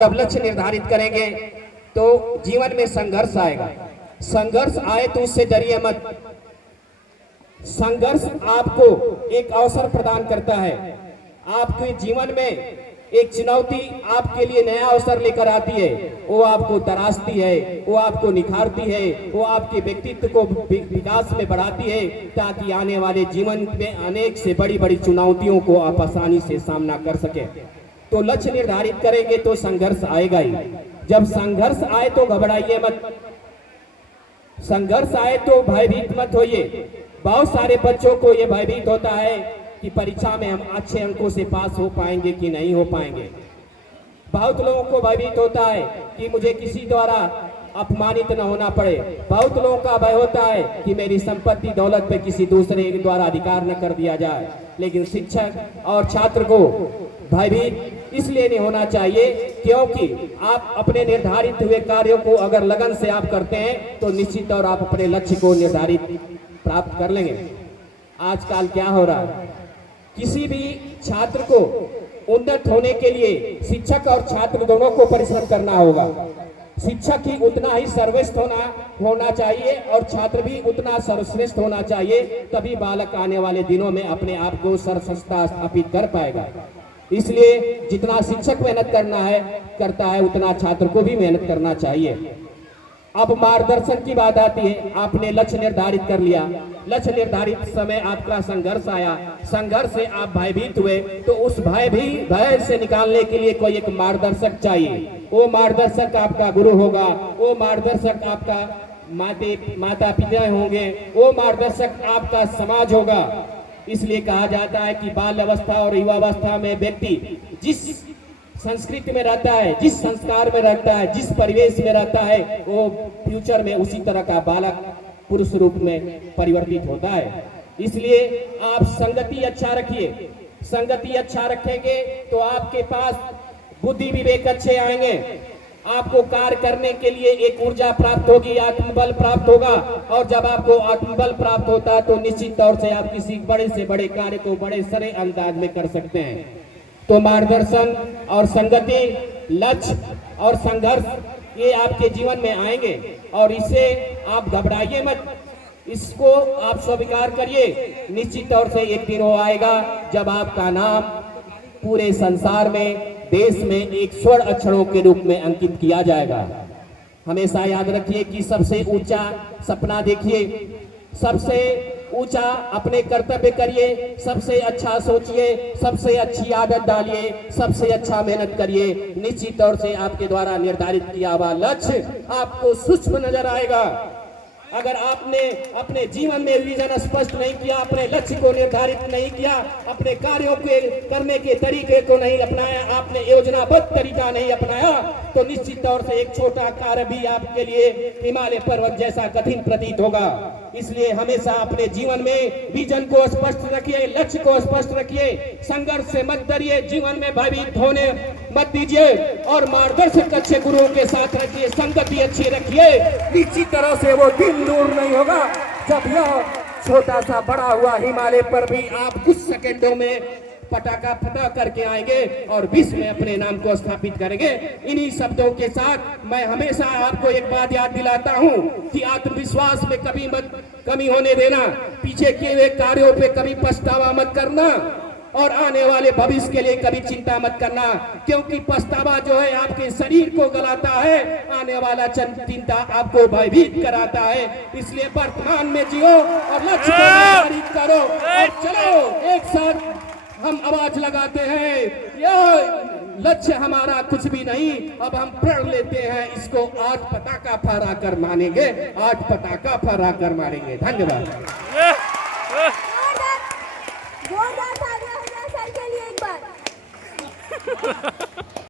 जब लक्ष्य निर्धारित करेंगे तो जीवन में संघर्ष आएगा। संघर्ष आए तो उससे डरिए मत। संघर्ष आपको एक अवसर प्रदान करता है। आपके जीवन में एक चुनौती आपके लिए नया अवसर लेकर आती है। वो आपको तराशती है, वो आपको निखारती है, वो आपके व्यक्तित्व को विकास में बढ़ाती है, ताकि आने वाले जीवन में अनेक से बड़ी बड़ी चुनौतियों को आप आसानी से सामना कर सके। तो लक्ष्य निर्धारित करेंगे तो संघर्ष आएगा ही। जब संघर्ष आए तो घबराइए मत। संघर्ष आए तो भयभीत मत होइए। बहुत सारे बच्चों को ये भयभीत होता है कि परीक्षा में हम अच्छे अंकों से पास हो पाएंगे कि नहीं हो पाएंगे। बहुत लोगों को भयभीत होता है कि मुझे किसी द्वारा अपमानित न होना पड़े। बहुत लोगों का भय होता है कि मेरी संपत्ति दौलत पे किसी दूसरे द्वारा अधिकार न कर दिया जाए। लेकिन शिक्षक और छात्र को भयभीत इसलिए नहीं होना चाहिए क्योंकि आप अपने निर्धारित हुए कार्यों को अगर लगन से आप करते हैं तो निश्चित तौर आप अपने लक्ष्य को निर्धारित प्राप्त कर लेंगे। आजकल क्या हो रहा है, किसी भी छात्र को उन्नत होने के लिए शिक्षक और छात्र दोनों को परिश्रम करना होगा। शिक्षक ही उतना ही सर्वश्रेष्ठ होना चाहिए और छात्र भी उतना सर्वश्रेष्ठ होना चाहिए, तभी बालक आने वाले दिनों में अपने आप को सर्वश्रेष्ठता स्थापित कर पाएगा। इसलिए जितना शिक्षक मेहनत करता है उतना छात्र को भी मेहनत करना चाहिए। अब मार्गदर्शन की बात आती है। आपने लक्ष्य निर्धारित कर लिया, लक्ष्य निर्धारित समय आपका संघर्ष आया, संघर्ष से आप भयभीत हुए, तो उस भय से निकालने के लिए कोई एक मार्गदर्शक चाहिए। वो मार्गदर्शक आपका गुरु होगा, वो मार्गदर्शक आपका माता पिता होंगे, वो मार्गदर्शक आपका समाज होगा। इसलिए कहा जाता है कि बाल अवस्था और युवावस्था में व्यक्ति जिस संस्कृति में रहता है, जिस संस्कार में रहता है, जिस परिवेश में रहता है, वो फ्यूचर में उसी तरह का बालक पुरुष रूप में परिवर्तित होता है। इसलिए आप संगति अच्छा रखिए। संगति अच्छा रखेंगे तो आपके पास बुद्धि विवेक अच्छे आएंगे। आपको कार्य करने के लिए एक ऊर्जा प्राप्त होगी, आत्मबल प्राप्त होगा। और जब आपको आत्मबल प्राप्त होता है तो निश्चित तौर से आप किसी बड़े से बड़े कार्य को बड़े सरल अंदाज में कर सकते हैं। तो मार्गदर्शन और संगति, लक्ष्य और संघर्ष ये आपके जीवन में आएंगे और इससे आप घबराइए मत, इसको आप स्वीकार करिए। निश्चित तौर से एक दिन वो आएगा जब आपका नाम पूरे संसार में, देश में एक स्वर्ण अक्षरों के रूप में अंकित किया जाएगा। हमेशा याद रखिए कि सबसे ऊंचा सपना देखिए, सबसे ऊंचा अपने कर्तव्य करिए, सबसे अच्छा सोचिए, सबसे अच्छी आदत डालिए, सबसे अच्छा मेहनत करिए। निश्चित तौर से आपके द्वारा निर्धारित किया हुआ लक्ष्य आपको सूक्ष्म नजर आएगा। अगर आपने अपने जीवन में विजन स्पष्ट नहीं किया, अपने लक्ष्य को निर्धारित नहीं किया, अपने कार्यों के करने के तरीके को नहीं अपनाया, आपने योजनाबद्ध तरीका नहीं अपनाया, तो निश्चित तौर से एक छोटा कार्य भी आपके लिए हिमालय पर्वत जैसा कठिन प्रतीत होगा। इसलिए हमेशा अपने जीवन में विजन को स्पष्ट रखिए, लक्ष्य को स्पष्ट रखिए, संघर्ष से मत डरिए, जीवन में भयभीत होने मत दीजिए और मार्गदर्शक अच्छे गुरुओं के साथ रखिए, संगति अच्छी रखिए। निश्चित तरह से वो दिन दूर नहीं होगा जब यह छोटा सा बड़ा हुआ हिमालय पर भी आप कुछ सेकंडों में पटाखा फटा करके आएंगे और विश्व में अपने नाम को स्थापित करेंगे। इन्हीं शब्दों के साथ मैं हमेशा आपको एक बात याद दिलाता हूं कि आत्मविश्वास में कभी मत कमी होने देना, पीछे किए हुए कार्यों पे कभी पछतावा मत करना और आने वाले भविष्य के लिए कभी चिंता मत करना, क्योंकि पछतावा जो है आपके शरीर को गलाता है, आने वाला चिंता आपको भयभीत कराता है। इसलिए वर्तमान में जियो और लक्ष्य को निर्धारित करो और चलो एक साथ हम आवाज लगाते हैं, यह लक्ष्य हमारा कुछ भी नहीं। अब हम प्रण लेते हैं, इसको 8 पताका फहरा कर मानेंगे, 8 पताका फहरा कर मारेंगे। धन्यवाद। जोरदार तालियां हो जाए सर के लिए एक बार।